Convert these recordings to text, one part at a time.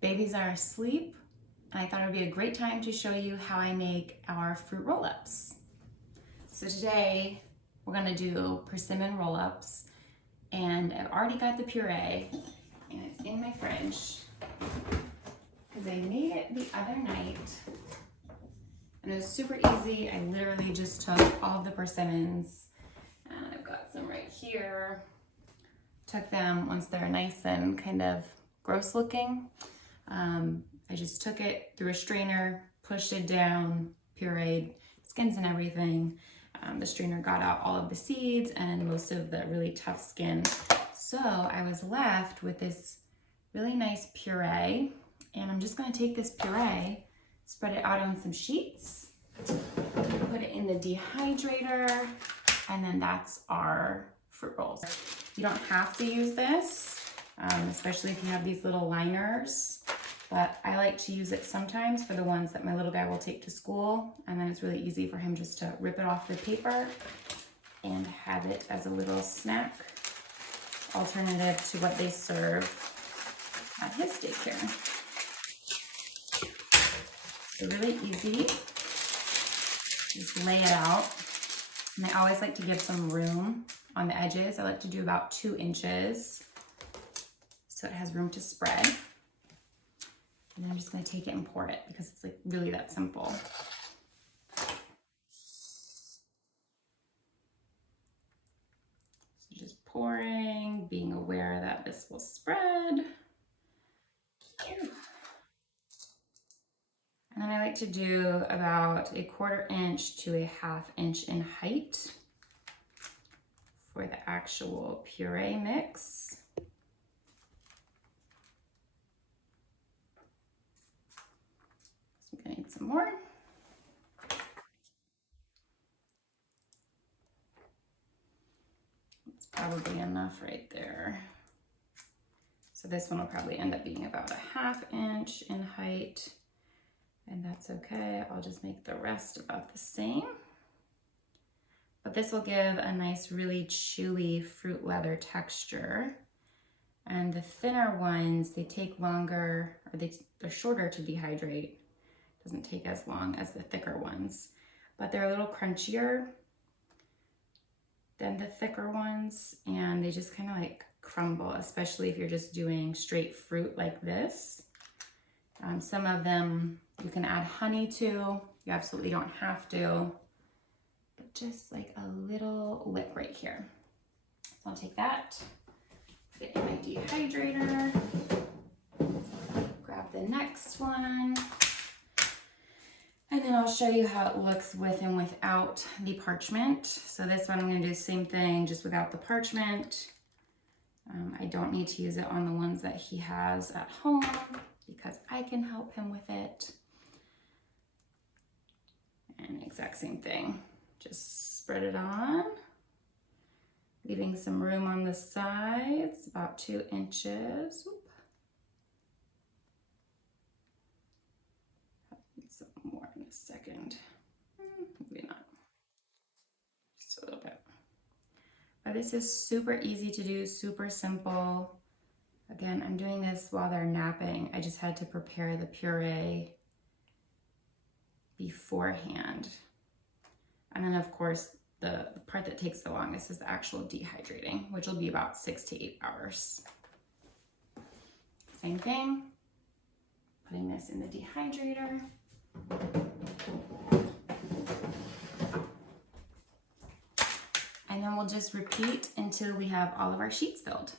Babies are asleep, and I thought it would be a great time to show you how I make our fruit roll-ups. So today we're gonna do persimmon roll-ups, and I've already got the puree, and it's in my fridge because I made it the other night, and it was super easy. I literally just took all of the persimmons, and I've got some right here. Took them once they're nice and kind of gross looking. I just took it through a strainer, pushed it down, pureed, skins and everything. The strainer got out all of the seeds and most of the really tough skin. So I was left with this really nice puree, and I'm just gonna take this puree, spread it out on some sheets, put it in the dehydrator, and then that's our fruit rolls. You don't have to use this, especially if you have these little liners, but I like to use it sometimes for the ones that my little guy will take to school, and then it's really easy for him just to rip it off the paper and have it as a little snack alternative to what they serve at his daycare. So really easy, just lay it out. And I always like to give some room on the edges. I like to do about 2 inches so it has room to spread. And then I'm just gonna take it and pour it because it's like really that simple. So just pouring, being aware that this will spread. And then I like to do about a 1/4 inch to a 1/2 inch in height for the actual puree mix. So I'm gonna need some more. It's probably enough right there. So this one will probably end up being about a 1/2 inch in height. And that's okay, I'll just make the rest about the same. But this will give a nice, really chewy fruit leather texture. And the thinner ones, they take longer, or they're shorter to dehydrate. Doesn't take as long as the thicker ones. But they're a little crunchier than the thicker ones, and they just kind of like crumble, especially if you're just doing straight fruit like this. Some of them you can add honey to. You absolutely don't have to, but just like a little lip right here. So I'll take that, put it in my dehydrator, grab the next one, and then I'll show you how it looks with and without the parchment. So this one I'm gonna do the same thing, just without the parchment. I don't need to use it on the ones that he has at home because I can help him with it. And exact same thing, just spread it on, leaving some room on the sides, about 2 inches. Oop. Need some more in a second. Maybe not, just a little bit. But this is super easy to do, super simple. Again, I'm doing this while they're napping. I just had to prepare the puree beforehand. And then of course, the part that takes the longest is the actual dehydrating, which will be about 6 to 8 hours. Same thing, putting this in the dehydrator. And then we'll just repeat until we have all of our sheets filled.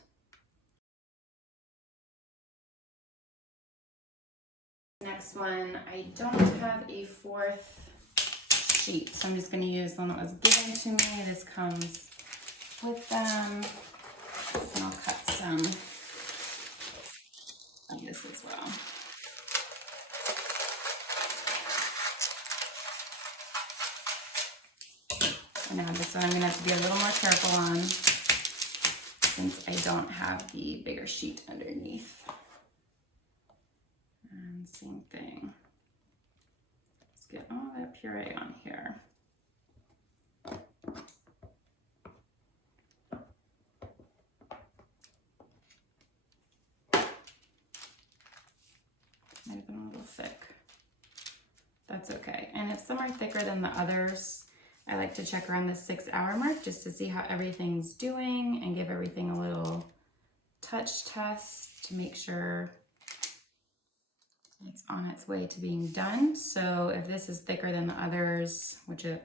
Next one, I don't have a 4th sheet, so I'm just going to use the one that was given to me. This comes with them, and I'll cut some of this as well. And now this one I'm going to have to be a little more careful on since I don't have the bigger sheet underneath. And same thing. Let's get all that puree on here. thick. That's okay. And if some are thicker than the others, I like to check around the 6-hour mark just to see how everything's doing and give everything a little touch test to make sure it's on its way to being done. So if this is thicker than the others, which it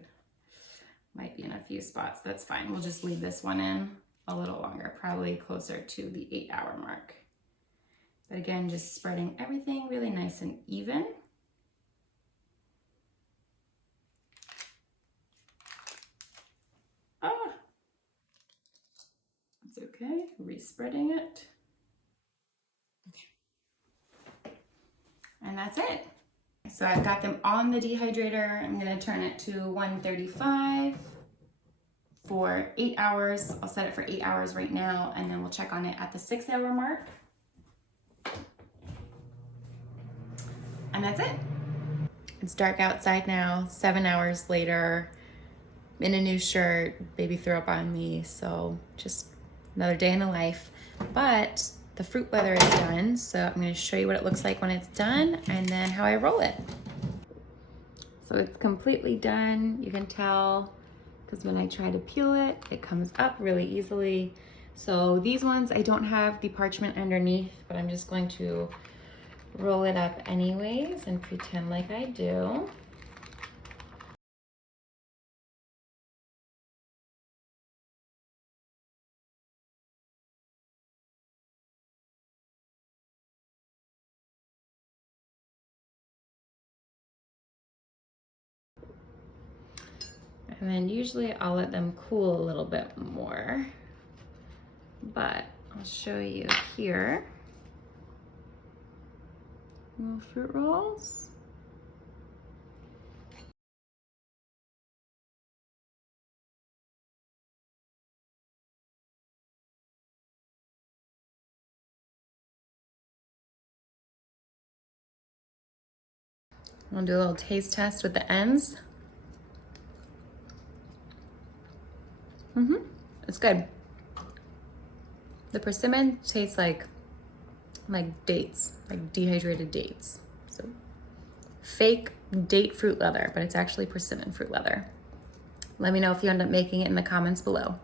might be in a few spots, that's fine. We'll just leave this one in a little longer, probably closer to the 8-hour mark. But again, just spreading everything really nice and even. Ah, that's okay, respreading it. And that's it. So I've got them on the dehydrator. I'm gonna turn it to 135 for 8 hours. I'll set it for 8 hours right now, and then we'll check on it at the 6-hour mark. And that's it. It's dark outside now, 7 hours later, in a new shirt, baby threw up on me, so just another day in the life. But the fruit leather is done, so I'm gonna show you what it looks like when it's done and then how I roll it. So it's completely done. You can tell because when I try to peel it, it comes up really easily. So these ones, I don't have the parchment underneath, but I'm just going to roll it up anyways and pretend like I do. And then usually I'll let them cool a little bit more, but I'll show you here. Little fruit rolls. I'll do a little taste test with the ends. It's good. The persimmon tastes like dates, like dehydrated dates. So fake date fruit leather, but it's actually persimmon fruit leather. Let me know if you end up making it in the comments below.